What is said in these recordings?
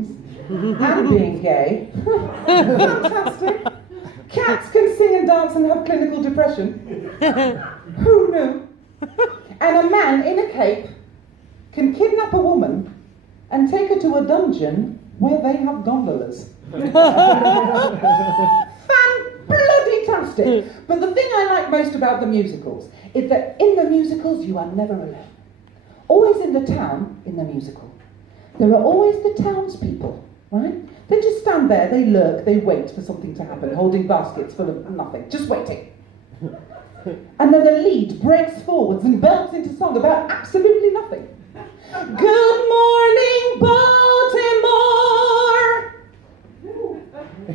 and being gay. Fantastic. Cats can sing and dance and have clinical depression. Who knew? And a man in a cape can kidnap a woman and take her to a dungeon where they have gondolas. Fan-bloody-tastic. But the thing I like most about the musicals is that in the musicals you are never alone. Always in the town, in the musical, there are always the townspeople, right? They just stand there, they lurk, they wait for something to happen, holding baskets full of nothing, just waiting. And then the lead breaks forwards and belts into song about absolutely nothing. Good morning, Baltimore!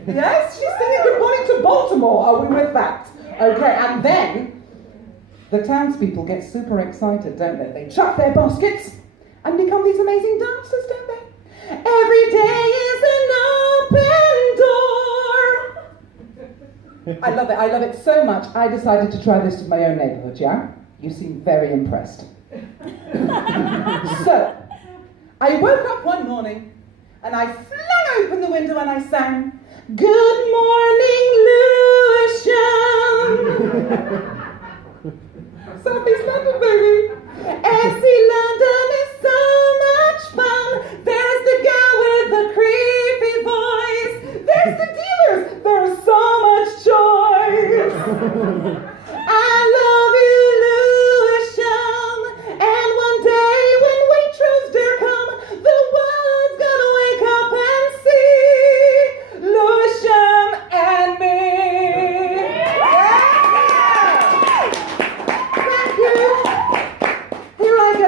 Yes, she's singing Good Morning to Baltimore. Are we with that? Okay, and then the townspeople get super excited, don't they? They chuck their baskets and become these amazing dancers, don't they? Every day is an open door. I love it so much, I decided to try this in my own neighbourhood, yeah? You seem very impressed. So, I woke up one morning and I flung open the window and I sang, Good morning, Lewisham. South East London, baby. SC London is so much fun. There's the gal with the creepy voice. There's the dealers. There's so much choice. I love you, Lewisham. And one day when Waitrose dare come, the world's gonna wake up and see Lewisham and me.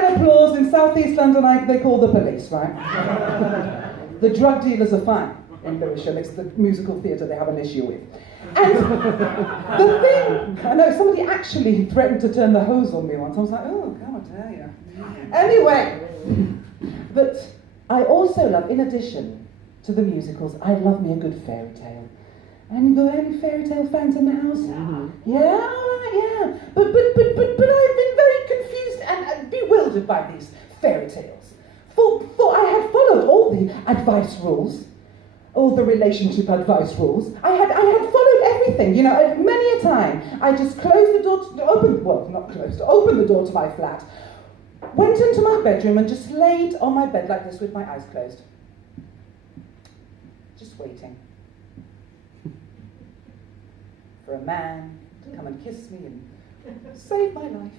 Applause in South East London, they call the police, right? The drug dealers are fine in Lewisham. It's the musical theatre they have an issue with. And the thing, I know somebody actually threatened to turn the hose on me once. I was like, oh, God, I dare you. Anyway, but I also love, in addition to the musicals, I love me a good fairy tale. And got any fairy tale fans in the house? Mm-hmm. Yeah, all right, yeah. But I've been very confused and bewildered by these fairy tales. For I had followed all the advice rules, all the relationship advice rules. I had followed everything, you know, many a time. I just closed the door, opened the door to my flat, went into my bedroom and just laid on my bed like this with my eyes closed. Just waiting. For a man to come and kiss me and save my life.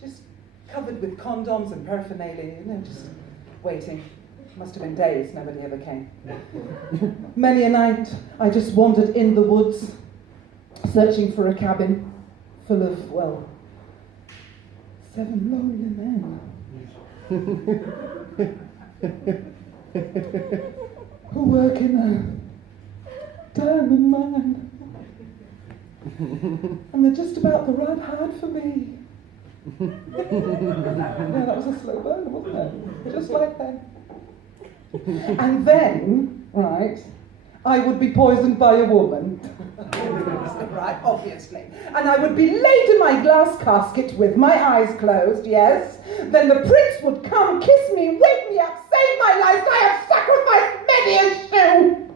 Just covered with condoms and paraphernalia, you know, just waiting. Must have been days, nobody ever came. Many a night, I just wandered in the woods, searching for a cabin full of, well, 7 lonely men who work in a diamond mine. And they're just about the right height for me. Yeah, that was a slow burn, wasn't it? Just like that. And then, right, I would be poisoned by a woman. Right, obviously. And I would be laid in my glass casket with my eyes closed, yes. Then the prince would come, kiss me, wake me up, save my life. I have sacrificed many a shoe.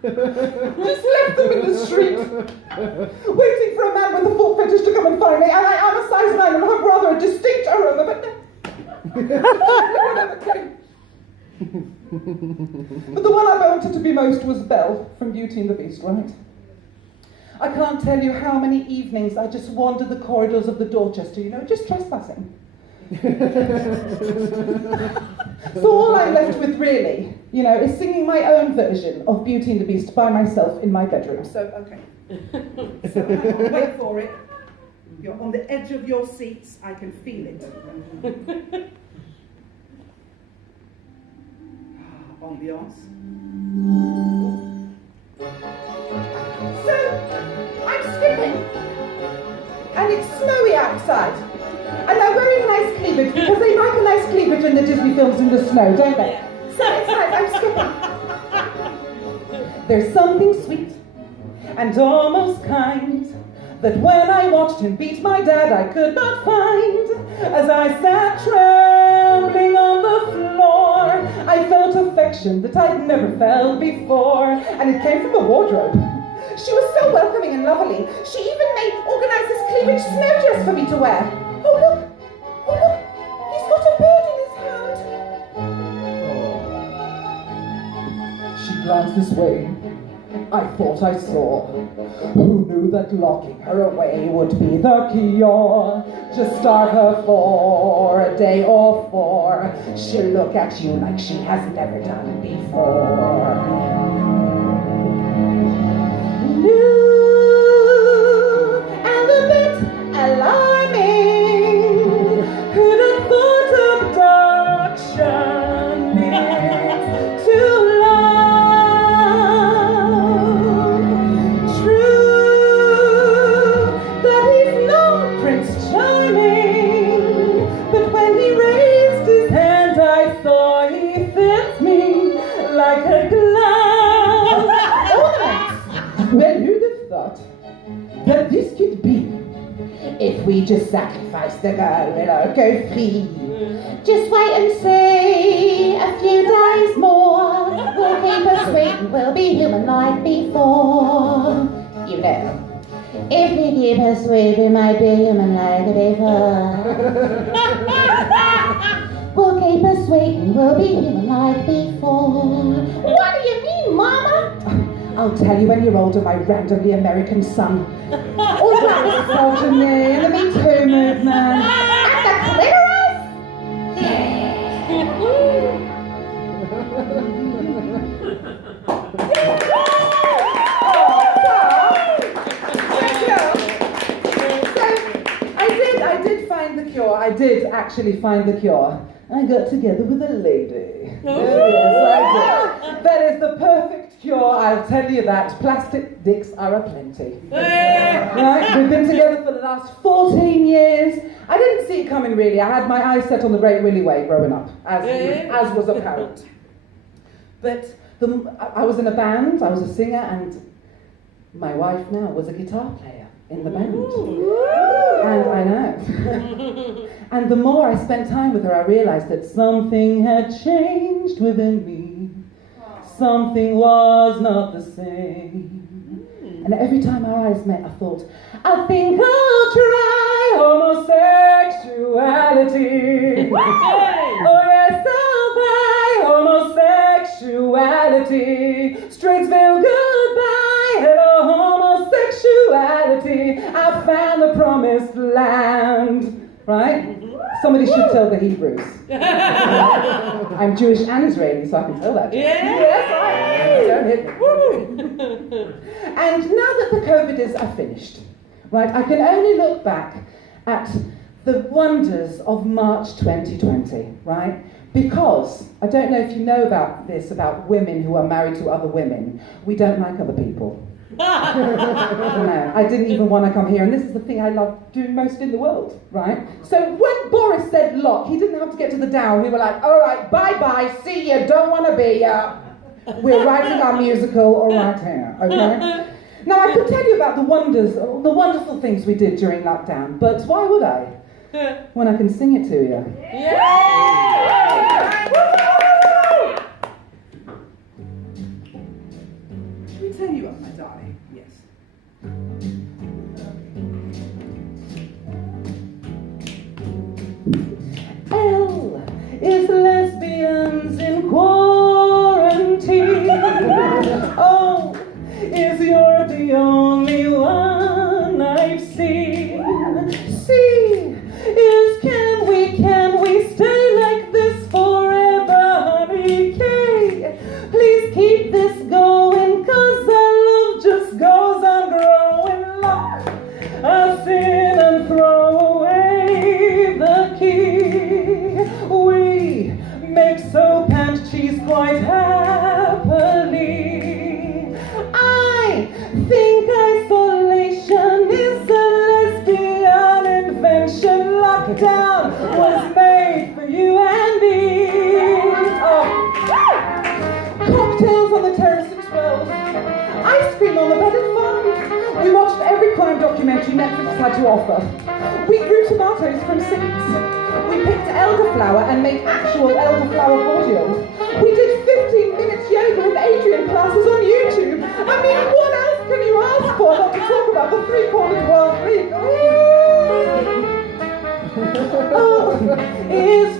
Just left them in the street, waiting for a man with a foot fetish to come and find me. And I'm a size 9 and have rather a distinct aroma, but never came. But the one I wanted to be most was Belle from Beauty and the Beast, right? I can't tell you how many evenings I just wandered the corridors of the Dorchester, you know, just trespassing. So all I'm left with really, you know, is singing my own version of Beauty and the Beast by myself in my bedroom. So, okay. So wait for it. You're on the edge of your seats. I can feel it. Ambiance. So, I'm skipping. And it's snowy outside. And I'm wearing nice cleavage because they like a nice cleavage in the Disney films in the snow, don't they? So it's nice, I'm skipping. There's something sweet and almost kind that when I watched him beat my dad I could not find. As I sat trembling on the floor, I felt affection that I'd never felt before, and it came from a wardrobe. She was so welcoming and lovely. She even organised this cleavage snow dress for me to wear. Oh look, he's got a bird in his hand. She glanced this way. I thought I saw. Who knew that locking her away would be the cure? Just starve her for a day or four. She'll look at you like she has never done before. New and a bit alarming. Who'd have thought abduction is too long? True that he's no Prince Charming, but when he raised his hand I saw he fits me like a glove. Well, who'd have thought that this could be if we just sacrifice the girl, we'll all go free. Just wait and see, a few days more, we'll keep us sweet and we'll be human like before. You know, if we keep us sweet, we might be human like before. We'll keep us sweet and we'll be human like before. What do you mean, Mama? I'll tell you when you're older, my randomly American son. All about misogyny and the Me Too movement. And the clitoris? I did find the cure. I did actually find the cure. I got together with a lady. Yes, I did. That is the perfect cure, I'll tell you that. Plastic dicks are aplenty. Right? We've been together for the last 14 years. I didn't see it coming really. I had my eyes set on the Great Willy Way growing up, as was apparent. But I was in a band, I was a singer, and my wife now was a guitar player in the band. And I know. And the more I spent time with her, I realized that something had changed within me. Something was not the same. And every time our eyes met, I thought, I think I'll try homosexuality. Oh yes, I'll try homosexuality. Straightsville, goodbye, hello homosexuality. I found the promised land. Right? Somebody should tell the Hebrews. I'm Jewish and Israeli, so I can tell that. Yes, I am. Don't hit me. And now that the COVIDs are finished, right, I can only look back at the wonders of March 2020, right? Because, I don't know if you know about this, about women who are married to other women. We don't like other people. No, I didn't even want to come here, and this is the thing I love doing most in the world, right? So when Boris said lock, he didn't have to get to the down. We were like, all right, bye-bye, see you, don't want to be we're writing our musical, all right here, okay? Now, I could tell you about the wonders, the wonderful things we did during lockdown, but why would I? When I can sing it to you. Should we turn you up, my darling? Yes. L is lesbians in quarantine. O is you're the only one I've seen. C is can we stay like had to offer. We grew tomatoes from seeds. We picked elderflower and made actual elderflower cordials. We did 15 minutes yoga with Adrian classes on YouTube. I mean, what else can you ask for not to talk about the three-cornered world league? Oh, is